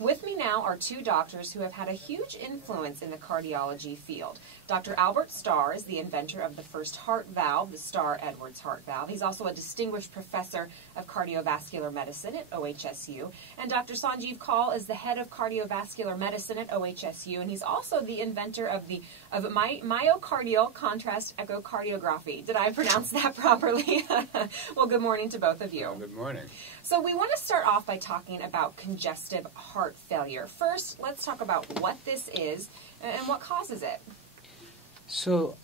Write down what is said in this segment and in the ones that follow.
With me now are two doctors who have had a huge influence in the cardiology field. Dr. Albert Starr is the inventor of the first heart valve, the Starr-Edwards heart valve. He's also a distinguished professor of cardiovascular medicine at OHSU. And Dr. Sanjeev Kaul is the head of cardiovascular medicine at OHSU, and he's also the inventor of myocardial contrast echocardiography. Did I pronounce that properly? Well, good morning to both of you. Oh, good morning. So we want to start off by talking about congestive heart failure. First, let's talk about what this is and what causes it. So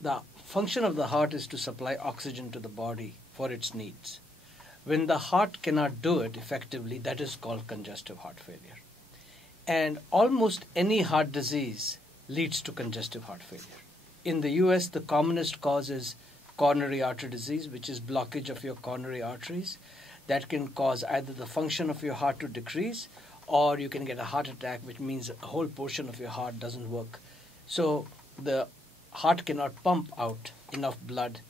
the function of the heart is to supply oxygen to the body for its needs. When the heart cannot do it effectively, that is called congestive heart failure. And almost any heart disease leads to congestive heart failure. In the US, the commonest cause is coronary artery disease, which is blockage of your coronary arteries. That can cause either the function of your heart to decrease, or you can get a heart attack, which means a whole portion of your heart doesn't work. So the heart cannot pump out enough blood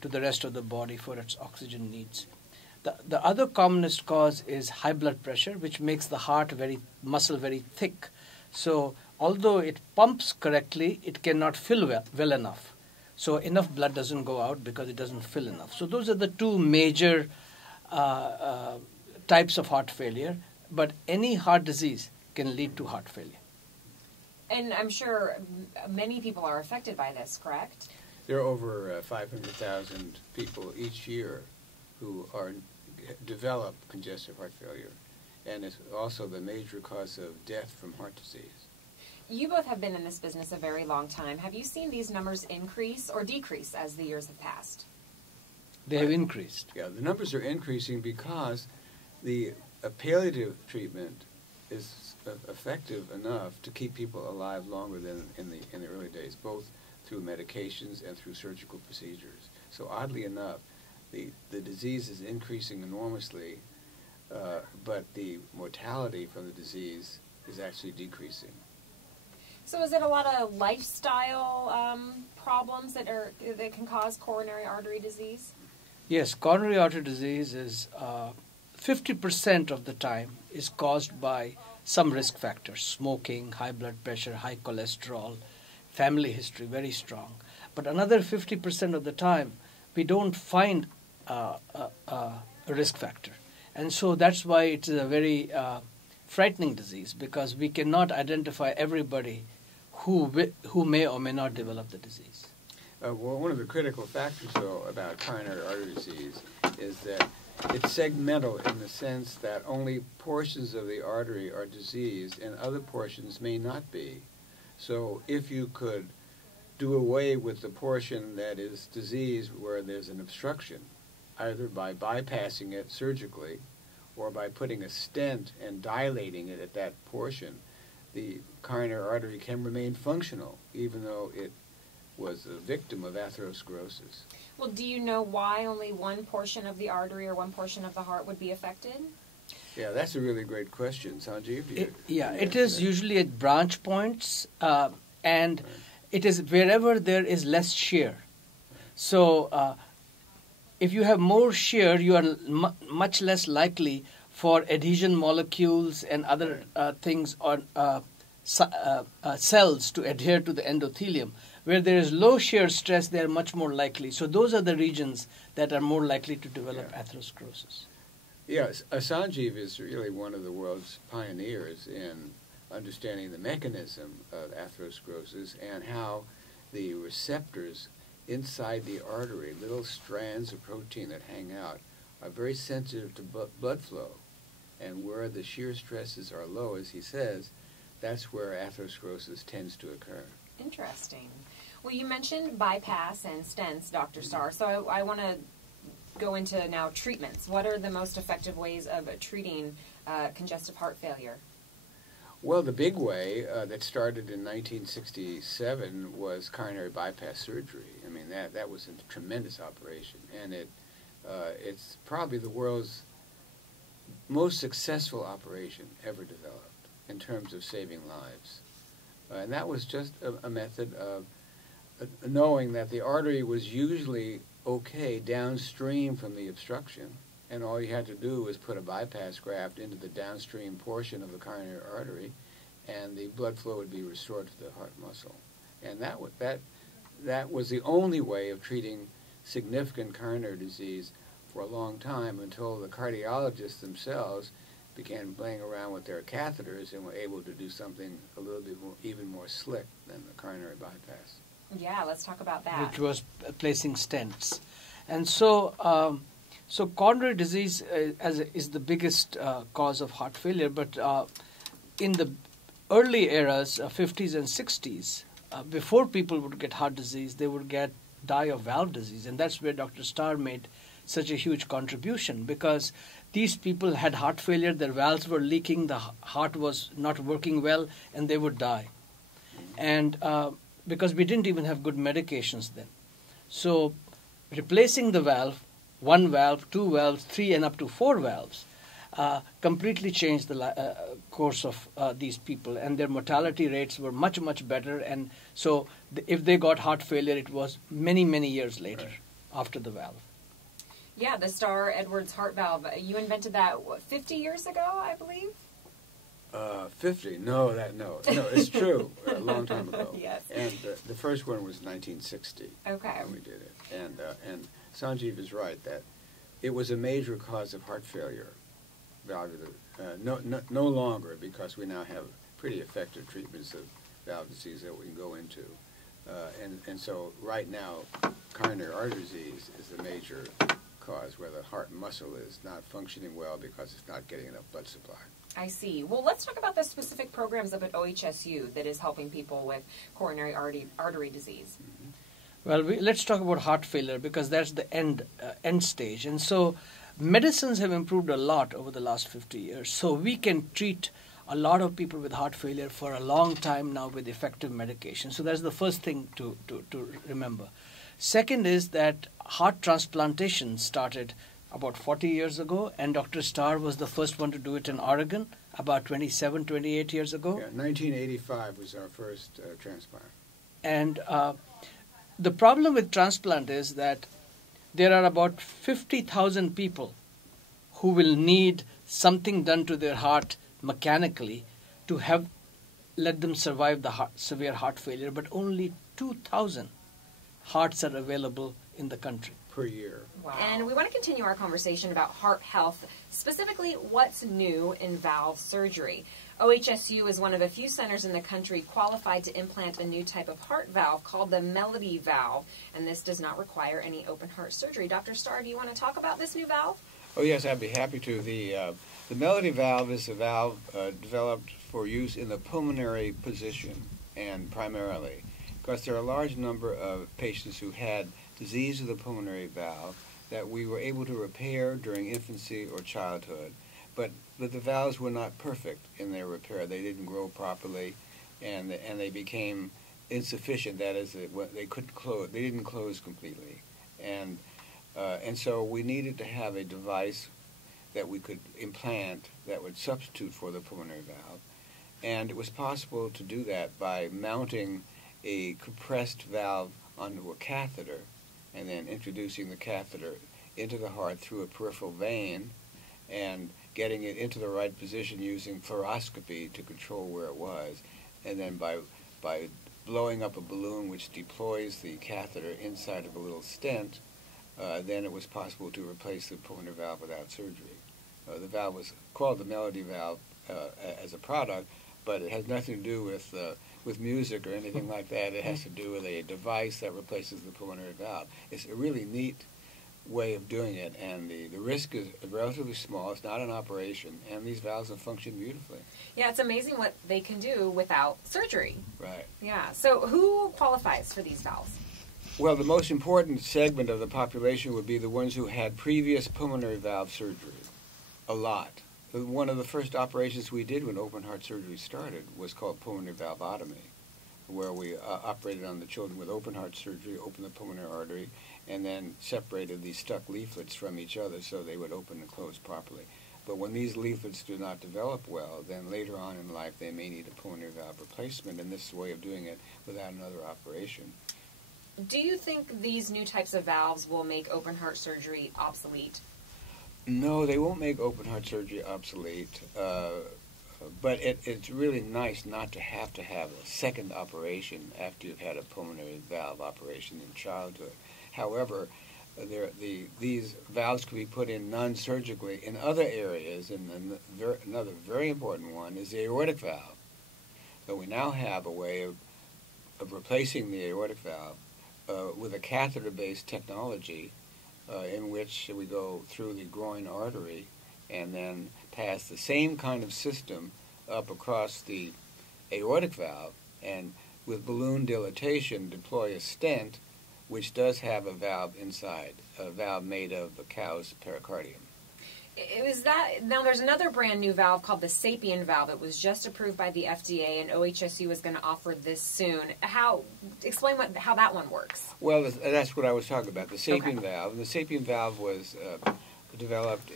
to the rest of the body for its oxygen needs. The other commonest cause is high blood pressure, which makes the heart muscle very thick. So although it pumps correctly, it cannot fill well enough. So enough blood doesn't go out because it doesn't fill enough. So those are the two major types of heart failure. But any heart disease can lead to heart failure. And I'm sure many people are affected by this, correct? There are over 500,000 people each year who develop congestive heart failure, and it's also the major cause of death from heart disease. You both have been in this business a very long time. Have you seen these numbers increase or decrease as the years have passed? They have increased. Yeah, the numbers are increasing because the palliative treatment is effective enough to keep people alive longer than in the early days, both through medications and through surgical procedures. So oddly enough, the disease is increasing enormously, but the mortality from the disease is actually decreasing. So is it a lot of lifestyle problems that can cause coronary artery disease? Yes, coronary artery disease is 50% of the time is caused by some risk factors: smoking, high blood pressure, high cholesterol, family history, very strong. But another 50% of the time, we don't find a risk factor. And so that's why it's a very frightening disease, because we cannot identify everybody who may or may not develop the disease. Well, one of the critical factors, though, about coronary artery disease is that it's segmental in the sense that only portions of the artery are diseased and other portions may not be. So if you could do away with the portion that is diseased where there's an obstruction, either by bypassing it surgically or by putting a stent and dilating it at that portion, the coronary artery can remain functional even though it was a victim of atherosclerosis. Well, do you know why only one portion of the artery or one portion of the heart would be affected? Yeah, that's a really great question, Sanjeev. It is usually at branch points, and it is wherever there is less shear. So if you have more shear, you are much less likely for adhesion molecules and other things or cells to adhere to the endothelium. Where there is low shear stress, they are much more likely. So those are the regions that are more likely to develop atherosclerosis. Yes, Sanjeev is really one of the world's pioneers in understanding the mechanism of atherosclerosis and how the receptors inside the artery, little strands of protein that hang out, are very sensitive to blood flow. And where the shear stresses are low, as he says, that's where atherosclerosis tends to occur. Interesting. Well, you mentioned bypass and stents, Dr. Starr, so I want to go into now treatments. What are the most effective ways of treating congestive heart failure? Well, the big way that started in 1967 was coronary bypass surgery. I mean, that was a tremendous operation, and it's probably the world's most successful operation ever developed in terms of saving lives. And that was just a method of knowing that the artery was usually okay downstream from the obstruction, and all you had to do was put a bypass graft into the downstream portion of the coronary artery, and the blood flow would be restored to the heart muscle. And that was the only way of treating significant coronary disease for a long time, until the cardiologists themselves began playing around with their catheters and were able to do something a little bit more, even more slick than the coronary bypass. Yeah, let's talk about that. Which was placing stents. And so, so coronary disease is the biggest cause of heart failure, but in the early eras, 50s and 60s, before people would get heart disease, they would die of valve disease. And that's where Dr. Starr made such a huge contribution, because these people had heart failure, their valves were leaking, the heart was not working well, and they would die. And because we didn't even have good medications then. So replacing the valve, 1 valve, 2 valves, 3 and up to 4 valves, completely changed the course of these people, and their mortality rates were much, much better. And so if they got heart failure, it was many, many years later after the valve. Yeah, the Starr-Edwards heart valve. You invented that, what, 50 years ago, I believe? 50? No, it's true. A long time ago. Yes. And the first one was 1960. Okay. When we did it. And Sanjeev is right that it was a major cause of heart failure. Valvular, no longer, because we now have pretty effective treatments of valve disease that we can go into. And so right now, coronary artery disease is the major cause, where the heart muscle is not functioning well because it's not getting enough blood supply. I see. Well, let's talk about the specific programs up at OHSU that is helping people with coronary artery disease. Mm-hmm. Well, let's talk about heart failure, because that's the end stage. And so medicines have improved a lot over the last 50 years. So we can treat a lot of people with heart failure for a long time now with effective medication. So that's the first thing to remember. Second is that heart transplantation started about 40 years ago, and Dr. Starr was the first one to do it in Oregon about 27, 28 years ago. Yeah, 1985 was our first transplant. And the problem with transplant is that there are about 50,000 people who will need something done to their heart mechanically to let them survive the severe heart failure, but only 2,000 hearts are available in the country. Per year. Wow. And we want to continue our conversation about heart health, specifically what's new in valve surgery. OHSU is one of a few centers in the country qualified to implant a new type of heart valve called the Melody valve, and this does not require any open heart surgery. Dr. Starr, do you want to talk about this new valve? Oh yes, I'd be happy to. The Melody valve is a valve developed for use in the pulmonary position, and primarily because there are a large number of patients who had disease of the pulmonary valve that we were able to repair during infancy or childhood, but the valves were not perfect in their repair. They didn't grow properly, and they became insufficient. That is, they couldn't close. They didn't close completely, and so we needed to have a device that we could implant that would substitute for the pulmonary valve, and it was possible to do that by mounting a compressed valve onto a catheter, and then introducing the catheter into the heart through a peripheral vein, and getting it into the right position using fluoroscopy to control where it was, and then by blowing up a balloon which deploys the catheter inside of a little stent, then it was possible to replace the pulmonary valve without surgery. The valve was called the Melody valve as a product, but it has nothing to do with music or anything like that. It has to do with a device that replaces the pulmonary valve. It's a really neat way of doing it, and the risk is relatively small. It's not an operation, and these valves have functioned beautifully. Yeah, it's amazing what they can do without surgery. Right. Yeah, so who qualifies for these valves? Well, the most important segment of the population would be the ones who had previous pulmonary valve surgery. A lot. One of the first operations we did when open heart surgery started was called pulmonary valvotomy, where we operated on the children with open heart surgery, opened the pulmonary artery, and then separated these stuck leaflets from each other so they would open and close properly. But when these leaflets do not develop well, then later on in life they may need a pulmonary valve replacement, and this is a way of doing it without another operation. Do you think these new types of valves will make open heart surgery obsolete? No, they won't make open heart surgery obsolete, but it's really nice not to have a second operation after you've had a pulmonary valve operation in childhood. However, these valves can be put in non-surgically in other areas, and another very important one is the aortic valve. So we now have a way of replacing the aortic valve with a catheter-based technology in which we go through the groin artery and then pass the same kind of system up across the aortic valve, and with balloon dilatation deploy a stent which does have a valve inside, a valve made of the cow's pericardium. Now there's another brand new valve called the Sapien valve. It was just approved by the FDA, and OHSU is going to offer this soon. Explain how that one works. Well, that's what I was talking about, the Sapien valve. The Sapien valve was developed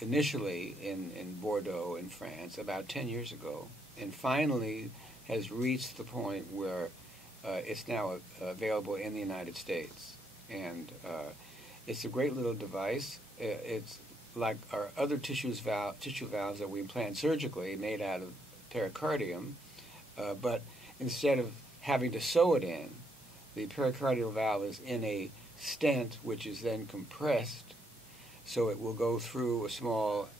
initially in Bordeaux in France about 10 years ago, and finally has reached the point where it's now available in the United States. And it's a great little device. It's like our other tissue valves that we implant surgically, made out of pericardium, but instead of having to sew it in, the pericardial valve is in a stent which is then compressed, so it will go through a small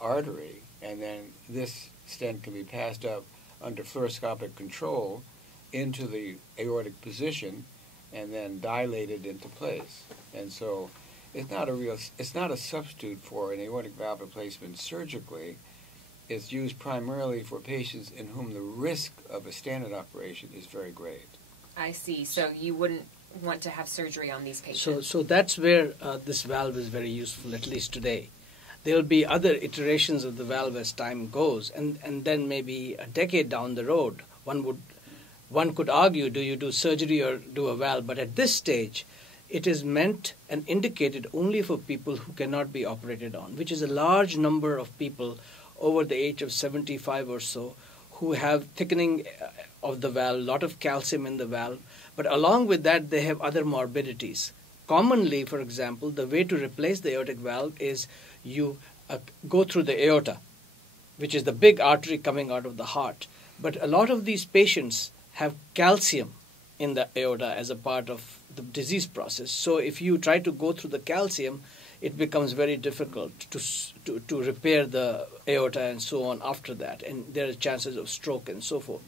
artery, and then this stent can be passed up under fluoroscopic control into the aortic position and then dilated into place. And so it's not a substitute for an aortic valve replacement surgically. It's used primarily for patients in whom the risk of a standard operation is very great. I see. So you wouldn't want to have surgery on these patients. So that's where this valve is very useful, at least today. There will be other iterations of the valve as time goes, and then maybe a decade down the road, one could argue, do you do surgery or do a valve? But at this stage, it is meant and indicated only for people who cannot be operated on, which is a large number of people over the age of 75 or so who have thickening of the valve, a lot of calcium in the valve, but along with that they have other morbidities. Commonly, for example, the way to replace the aortic valve is you go through the aorta, which is the big artery coming out of the heart. But a lot of these patients have calcium in the aorta as a part of the disease process. So if you try to go through the calcium, it becomes very difficult to repair the aorta and so on after that, and there are chances of stroke and so forth.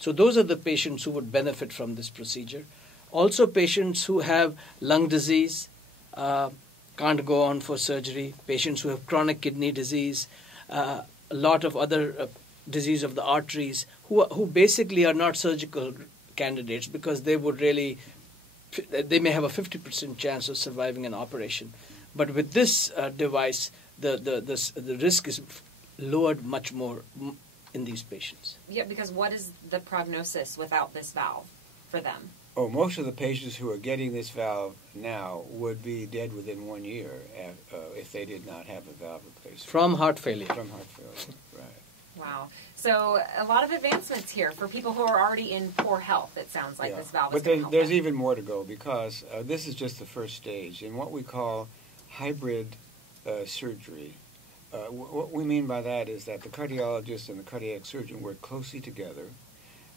So those are the patients who would benefit from this procedure. Also, patients who have lung disease can't go on for surgery, patients who have chronic kidney disease, a lot of other disease of the arteries, who basically are not surgical candidates because they may have a 50% chance of surviving an operation. But with this device, the risk is lowered much more in these patients. Yeah, because what is the prognosis without this valve for them? Oh, most of the patients who are getting this valve now would be dead within 1 year if they did not have a valve replacement. From heart failure. From heart failure, right. Wow. So a lot of advancements here for people who are already in poor health, it sounds like this valve is going to help there's them. even more to go, because this is just the first stage in what we call hybrid surgery. What we mean by that is that the cardiologist and the cardiac surgeon work closely together,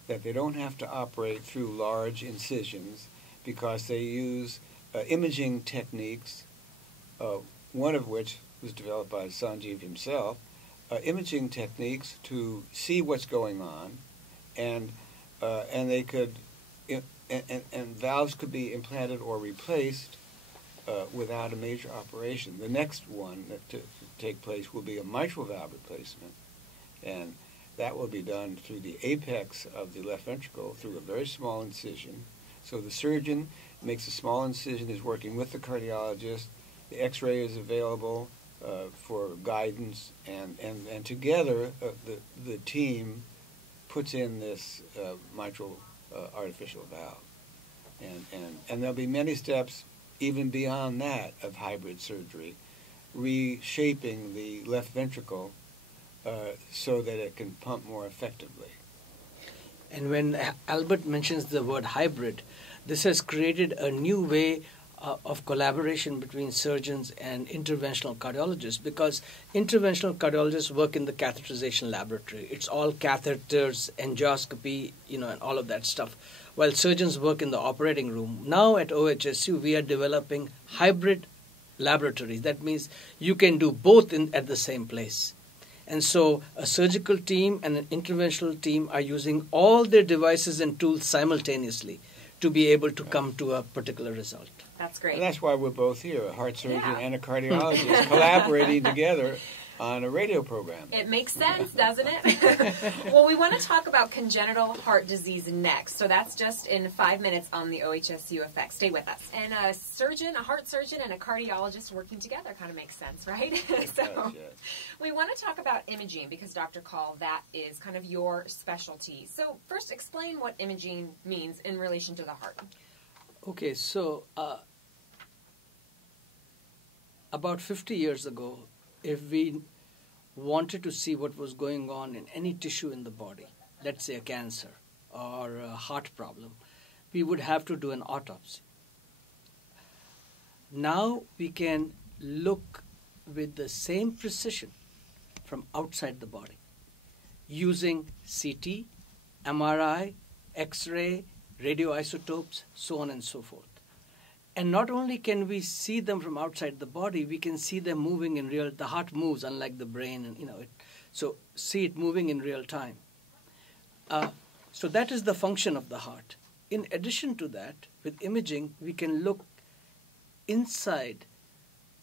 that they don't have to operate through large incisions because they use imaging techniques, one of which was developed by Sanjeev himself, imaging techniques to see what's going on, and they could and valves could be implanted or replaced without a major operation. The next one to take place will be a mitral valve replacement, and that will be done through the apex of the left ventricle through a very small incision. So the surgeon makes a small incision, is working with the cardiologist, the x-ray is available for guidance, and together the team puts in this mitral artificial valve. And there'll be many steps even beyond that of hybrid surgery, reshaping the left ventricle so that it can pump more effectively. And when Albert mentions the word hybrid, this has created a new way of collaboration between surgeons and interventional cardiologists, because interventional cardiologists work in the catheterization laboratory. It's all catheters, angioscopy, and all of that stuff, while surgeons work in the operating room. Now at OHSU, we are developing hybrid laboratories. That means you can do both at the same place. And so a surgical team and an interventional team are using all their devices and tools simultaneously to be able to come to a particular result. That's great. And that's why we're both here, a heart surgeon and a cardiologist, collaborating together on a radio program. It makes sense, doesn't it? Well, we want to talk about congenital heart disease next. So that's just in 5 minutes on the OHSU effect. Stay with us. And a surgeon, a heart surgeon, and a cardiologist working together kind of makes sense, right? So we want to talk about imaging because, Dr. Call, that is kind of your specialty. So first, explain what imaging means in relation to the heart. Okay, so about 50 years ago, if we wanted to see what was going on in any tissue in the body, let's say a cancer or a heart problem, we would have to do an autopsy. Now we can look with the same precision from outside the body using CT, MRI, X-ray, radioisotopes, so on and so forth. And not only can we see them from outside the body, we can see them moving in real. The heart moves, unlike the brain, and so see it moving in real time. So that is the function of the heart. In addition to that, with imaging, we can look inside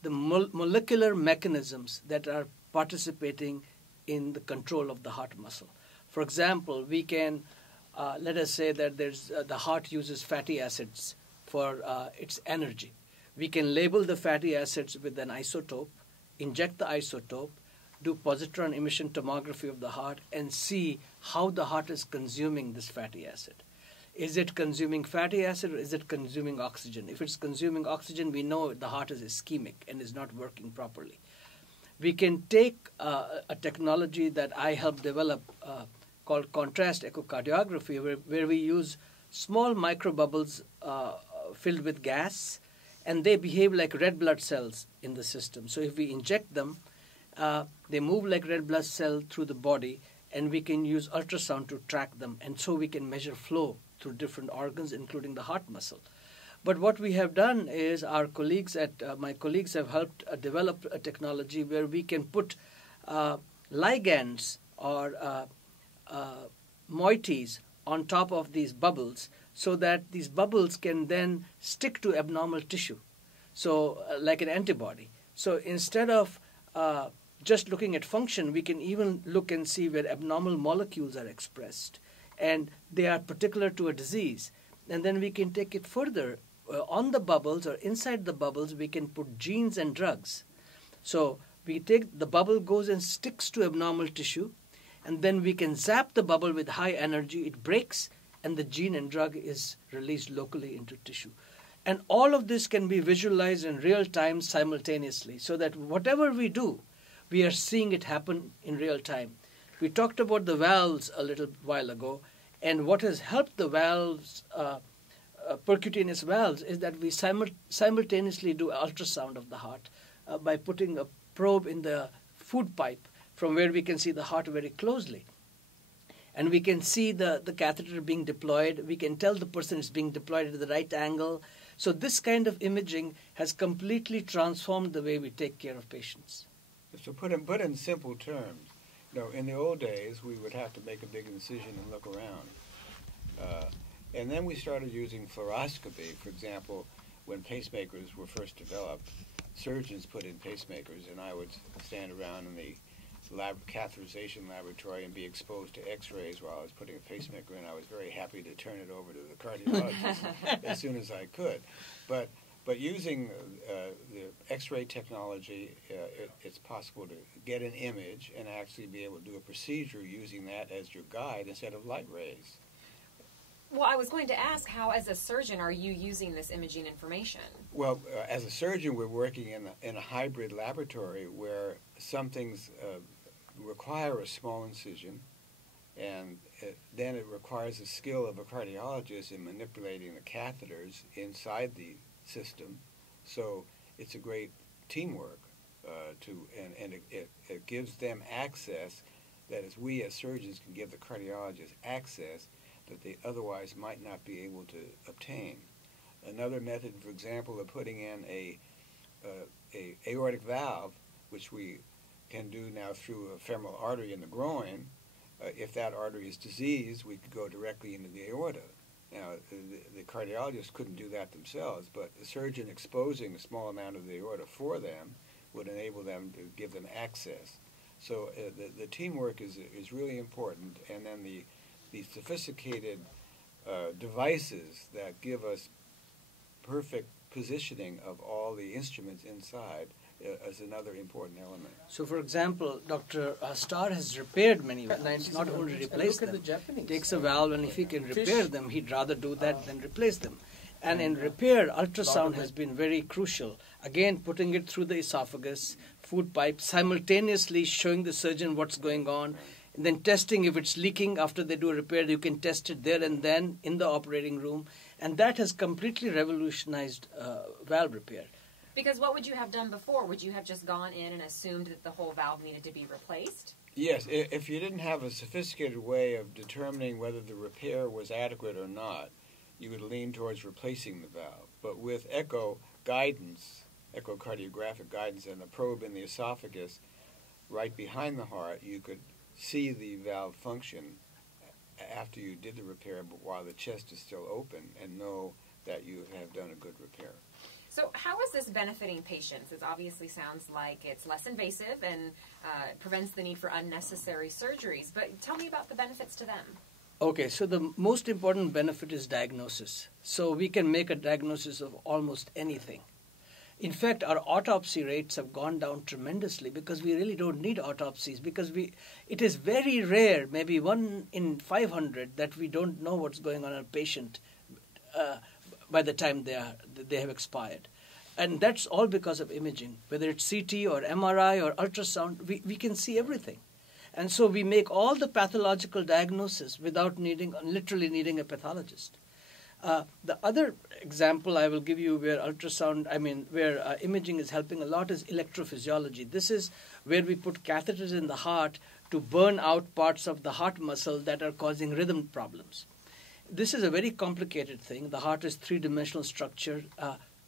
the molecular mechanisms that are participating in the control of the heart muscle. For example, we can let us say that the heart uses fatty acids for its energy. We can label the fatty acids with an isotope, inject the isotope, do positron emission tomography of the heart, and see how the heart is consuming this fatty acid. Is it consuming fatty acid or is it consuming oxygen? If it's consuming oxygen, we know the heart is ischemic and is not working properly. We can take a technology that I helped develop called contrast echocardiography, where we use small microbubbles filled with gas, and they behave like red blood cells in the system. So if we inject them, they move like red blood cells through the body, and we can use ultrasound to track them, and so we can measure flow through different organs, including the heart muscle. But what we have done is my colleagues have helped develop a technology where we can put ligands or moieties on top of these bubbles, so that these bubbles can then stick to abnormal tissue, so like an antibody. So instead of just looking at function, we can even look and see where abnormal molecules are expressed, and they are particular to a disease. And then we can take it further. On the bubbles or inside the bubbles, we can put genes and drugs. So we take the bubble, goes and sticks to abnormal tissue, and then we can zap the bubble with high energy. It breaks, and the gene and drug is released locally into tissue. And all of this can be visualized in real time simultaneously, so that whatever we do, we are seeing it happen in real time. We talked about the valves a little while ago, and what has helped the valves, percutaneous valves, is that we simultaneously do ultrasound of the heart by putting a probe in the food pipe from where we can see the heart very closely. And we can see the catheter being deployed. We can tell the person it's being deployed at the right angle. So this kind of imaging has completely transformed the way we take care of patients. So put in simple terms, in the old days, we would have to make a big incision and look around. And then we started using fluoroscopy. For example, when pacemakers were first developed, surgeons put in pacemakers, and I would stand around in the catheterization laboratory and be exposed to X-rays while I was putting a pacemaker in. I was very happy to turn it over to the cardiologist as soon as I could. But using the X-ray technology, it's possible to get an image and actually be able to do a procedure using that as your guide instead of light rays. Well, I was going to ask, how, as a surgeon, are you using this imaging information? Well, as a surgeon, we're working in a hybrid laboratory where some things require a small incision, and then it requires the skill of a cardiologist in manipulating the catheters inside the system So it's a great teamwork and it gives them access that as we as surgeons can give the cardiologists access that they otherwise might not be able to obtain. Another method, for example, of putting in a aortic valve, which we can do now through a femoral artery in the groin, if that artery is diseased, we could go directly into the aorta. Now, the cardiologists couldn't do that themselves, but the surgeon exposing a small amount of the aorta for them would enable them to give them access. So the teamwork is really important, and then the sophisticated devices that give us perfect positioning of all the instruments inside is another important element. So, for example, Dr. Starr has repaired many valves, not only replaced them. Takes a valve, and if he can repair them, he'd rather do that than replace them. And in repair, ultrasound has been very crucial. Again, putting it through the esophagus, food pipe, simultaneously showing the surgeon what's going on, and then testing if it's leaking after they do a repair. You can test it there and then in the operating room. And that has completely revolutionized valve repair. Because what would you have done before? Would you have just gone in and assumed that the whole valve needed to be replaced? Yes, if you didn't have a sophisticated way of determining whether the repair was adequate or not, you would lean towards replacing the valve. But with echo guidance, echocardiographic guidance, and the probe in the esophagus right behind the heart, you could see the valve function after you did the repair, but while the chest is still open, and know that you have done a good repair. So how is this benefiting patients? It obviously sounds like it's less invasive and prevents the need for unnecessary surgeries. But tell me about the benefits to them. Okay, so the most important benefit is diagnosis. So we can make a diagnosis of almost anything. In fact, our autopsy rates have gone down tremendously because we really don't need autopsies, because it is very rare, maybe 1 in 500, that we don't know what's going on in a patient by the time they have expired. And that's all because of imaging. Whether it's CT or MRI or ultrasound, we can see everything. And so we make all the pathological diagnosis without literally needing a pathologist. The other example I will give you where imaging is helping a lot is electrophysiology. This is where we put catheters in the heart to burn out parts of the heart muscle that are causing rhythm problems. This is a very complicated thing. The heart is three-dimensional structure.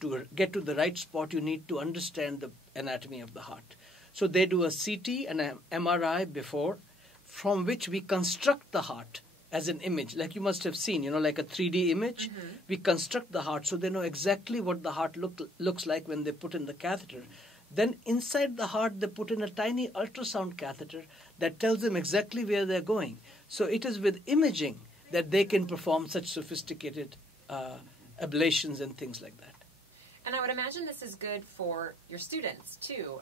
To get to the right spot, you need to understand the anatomy of the heart. So they do a CT and an MRI before, from which we construct the heart as an image, like you must have seen, like a 3D image. Mm-hmm. We construct the heart so they know exactly what the heart looks like when they put in the catheter. Then inside the heart, they put in a tiny ultrasound catheter that tells them exactly where they're going. So it is with imaging that they can perform such sophisticated ablations and things like that. And I would imagine this is good for your students, too.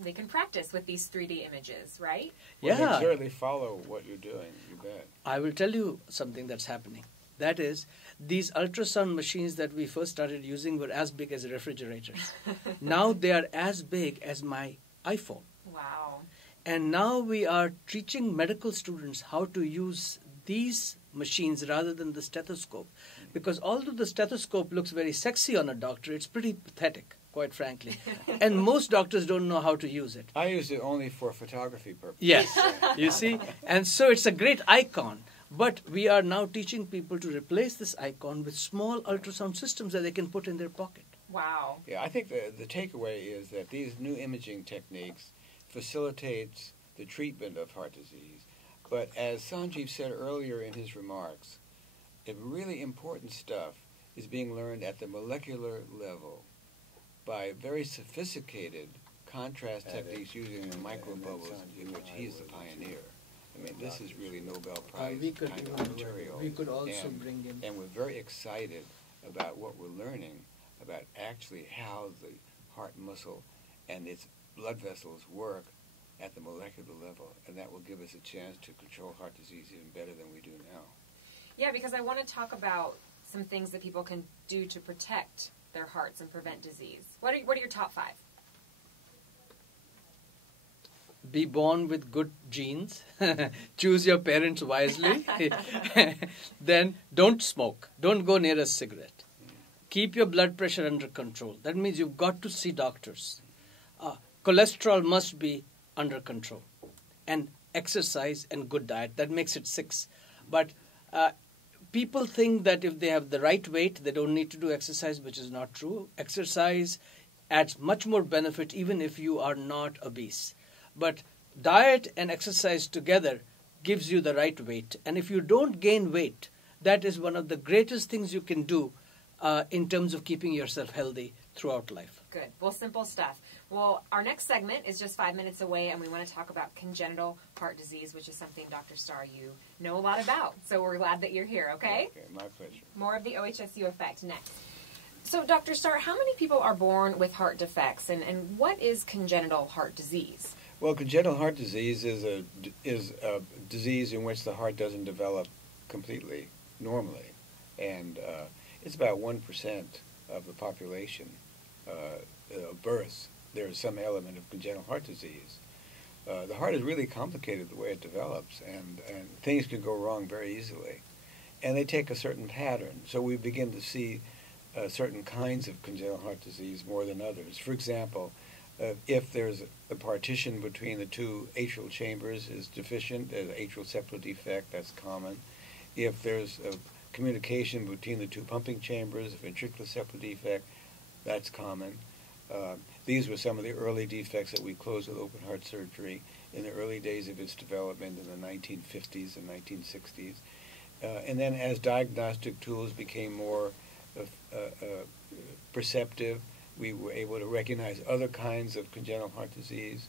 They can practice with these 3D images, right? Well, they certainly follow what you're doing, you bet. I will tell you something that's happening. That is, these ultrasound machines that we first started using were as big as refrigerators. Now they are as big as my iPhone. Wow. And now we are teaching medical students how to use these machines rather than the stethoscope. Because although the stethoscope looks very sexy on a doctor, it's pretty pathetic, quite frankly. And most doctors don't know how to use it. I use it only for photography purposes. Yes, you see? And so it's a great icon. But we are now teaching people to replace this icon with small ultrasound systems that they can put in their pocket. Wow. Yeah, I think the takeaway is that these new imaging techniques facilitates the treatment of heart disease. But as Sanjeev said earlier in his remarks, the really important stuff is being learned at the molecular level by very sophisticated contrast techniques using the microbubbles, in which he's the pioneer. I mean, this is really Nobel Prize kind of material. We could also bring in... And we're very excited about what we're learning about actually how the heart muscle and its blood vessels work at the molecular level, and that will give us a chance to control heart disease even better than we do now. Yeah, because I want to talk about some things that people can do to protect their hearts and prevent disease. What are your top 5? Be born with good genes. Choose your parents wisely. Then don't smoke. Don't go near a cigarette. keep your blood pressure under control. That means you've got to see doctors. Cholesterol must be under control. And exercise and good diet. That makes it 6. But people think that if they have the right weight, they don't need to do exercise, which is not true. Exercise adds much more benefit even if you are not obese. But diet and exercise together gives you the right weight. And if you don't gain weight, that is one of the greatest things you can do in terms of keeping yourself healthy throughout life. Good. Well, simple stuff. Well, our next segment is just 5 minutes away, and we want to talk about congenital heart disease, which is something, Dr. Starr, you know a lot about. So we're glad that you're here, okay? Okay, my pleasure. More of the OHSU effect next. So, Dr. Starr, how many people are born with heart defects, and what is congenital heart disease? Well, congenital heart disease is a disease in which the heart doesn't develop completely normally, and it's about 1% of the population births. There is some element of congenital heart disease. The heart is really complicated the way it develops, and things can go wrong very easily, and they take a certain pattern. So we begin to see certain kinds of congenital heart disease more than others. For example, if there's a partition between the two atrial chambers is deficient, an atrial septal defect, that's common. If there's a communication between the two pumping chambers, a ventricular septal defect, that's common. These were some of the early defects that we closed with open heart surgery in the early days of its development in the 1950s and 1960s. And then as diagnostic tools became more perceptive, we were able to recognize other kinds of congenital heart disease,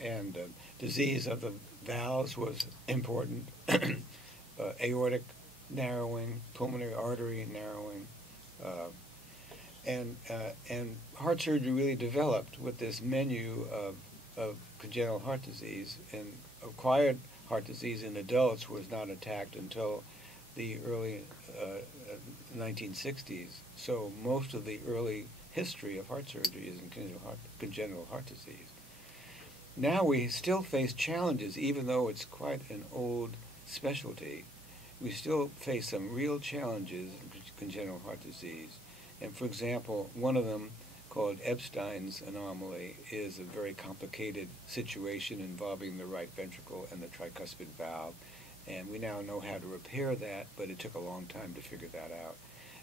and disease of the valves was important. Aortic narrowing, pulmonary artery narrowing, and heart surgery really developed with this menu of congenital heart disease, and acquired heart disease in adults was not attacked until the early 1960s. So most of the early history of heart surgery is in congenital heart disease. Now we still face challenges, even though it's quite an old specialty. We still face some real challenges in congenital heart disease. And for example, one of them, called Epstein's anomaly, is a very complicated situation involving the right ventricle and the tricuspid valve. And we now know how to repair that, but it took a long time to figure that out.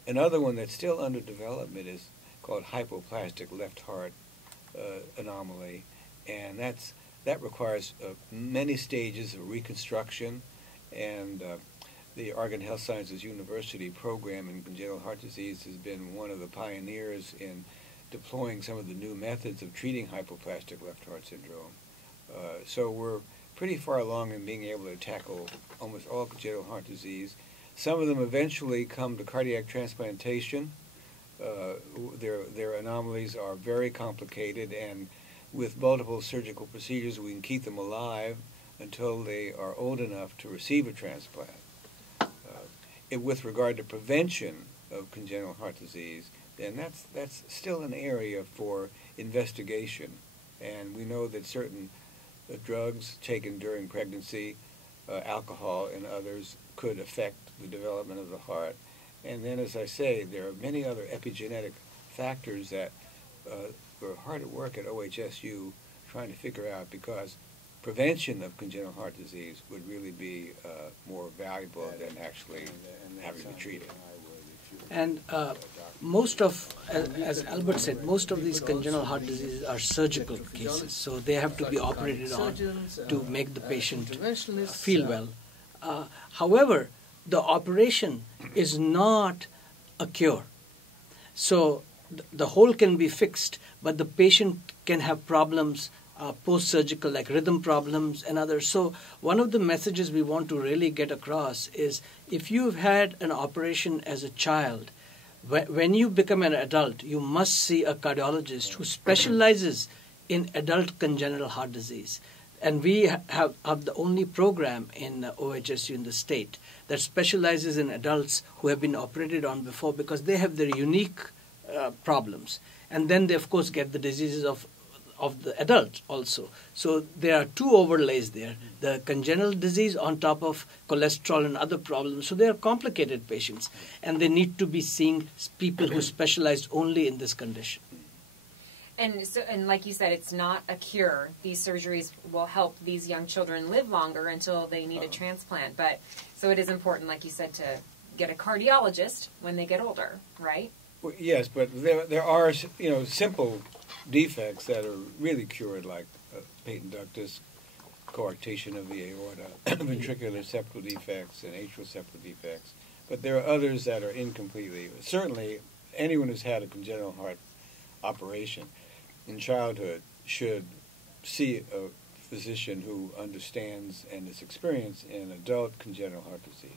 Another one that's still under development is called hypoplastic left heart anomaly, and that requires many stages of reconstruction, and the Oregon Health Sciences University program in congenital heart disease has been one of the pioneers in deploying some of the new methods of treating hypoplastic left heart syndrome. So we're pretty far along in being able to tackle almost all congenital heart disease. Some of them eventually come to cardiac transplantation. Their anomalies are very complicated, and with multiple surgical procedures we can keep them alive until they are old enough to receive a transplant. With regard to prevention of congenital heart disease, then that's still an area for investigation, and we know that certain drugs taken during pregnancy, alcohol and others, could affect the development of the heart. And then, as I say, there are many other epigenetic factors that we're hard at work at OHSU trying to figure out, because prevention of congenital heart disease would really be more valuable than actually having to treat it. And most of, as Albert said, most of these congenital heart diseases are surgical cases, so they have to be operated on to make the patient feel well. However, the operation is not a cure. So the hole can be fixed, but the patient can have problems post-surgical, like rhythm problems and others. So one of the messages we want to really get across is, if you've had an operation as a child, when you become an adult, you must see a cardiologist who specializes in adult congenital heart disease. And we have the only program in OHSU in the state that specializes in adults who have been operated on before, because they have their unique problems. And then they, of course, get the diseases of of the adult also. So there are two overlays there, the congenital disease on top of cholesterol and other problems. So they are complicated patients, and they need to be seeing people who specialize only in this condition. And like you said, it's not a cure. These surgeries will help these young children live longer until they need a transplant. But so it is important, like you said, to get a cardiologist when they get older, right? Well, yes, but there are simple defects that are really cured, like patent ductus, coarctation of the aorta, ventricular septal defects, and atrial septal defects. But there are others that are incompletely. Certainly, anyone who's had a congenital heart operation in childhood should see a physician who understands and is experienced in adult congenital heart disease.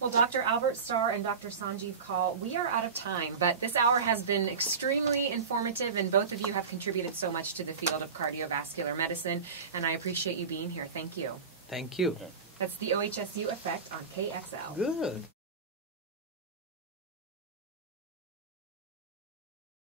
Well, Dr. Albert Starr and Dr. Sanjeev Kaul, we are out of time, but this hour has been extremely informative, and both of you have contributed so much to the field of cardiovascular medicine, and I appreciate you being here. Thank you. Thank you. That's the OHSU Effect on KXL. Good.